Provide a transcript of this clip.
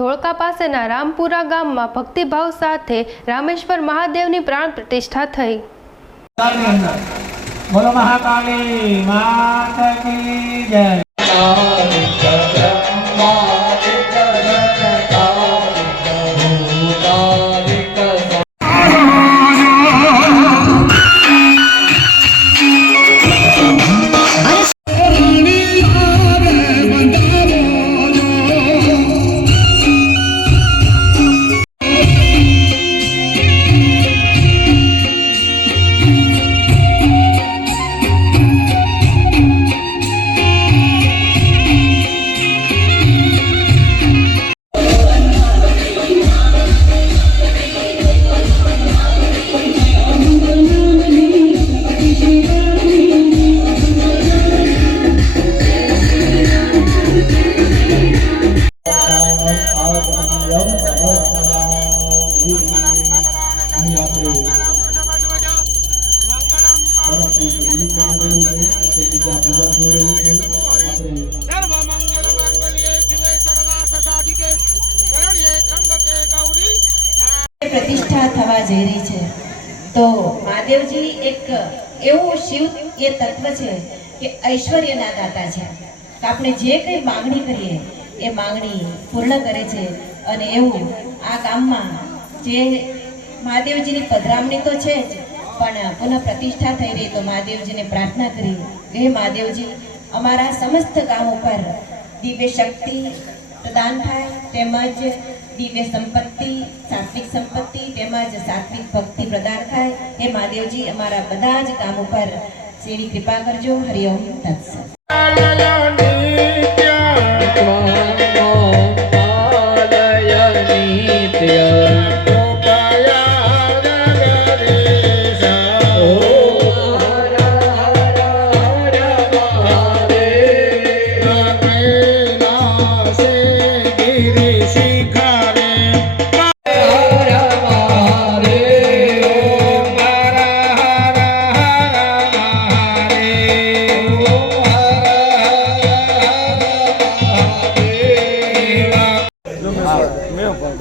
ધોળકા પાસેના રામપુરા ગામમાં ભક્તિભાવ સાથે રામેશ્વર મહાદેવની પ્રાણ પ્રતિષ્ઠા થઈ. બોલો મહાકાલી માતા કી જય. પ્રતિષ્ઠા થવા જઈ રહી છે. તો મહાદેવજી એક એવું શિવ એ તત્વ છે કે ઐશ્વર્યના દાતા છે. આપણે જે કંઈ માંગણી કરીએ, એ માંગણી પૂર્ણ કરે છે અને એવું આ ગામમાં જે મહાદેવજીની પધરામણી તો છે જ, પણ પુનઃ પ્રતિષ્ઠા થઈ રહી તો મહાદેવજીને પ્રાર્થના કરી, હે મહાદેવજી, અમારા સમસ્ત કામ ઉપર દિવ્ય શક્તિ પ્રદાન થાય, તેમજ દિવ્ય સંપત્તિ, સાત્વિક સંપત્તિ, તેમજ સાત્વિક ભક્તિ પ્રદાન થાય. હે મહાદેવજી, અમારા બધા જ કામ ઉપર શ્રીની કૃપા કરજો? હરિઓમ તત્સત. રાધા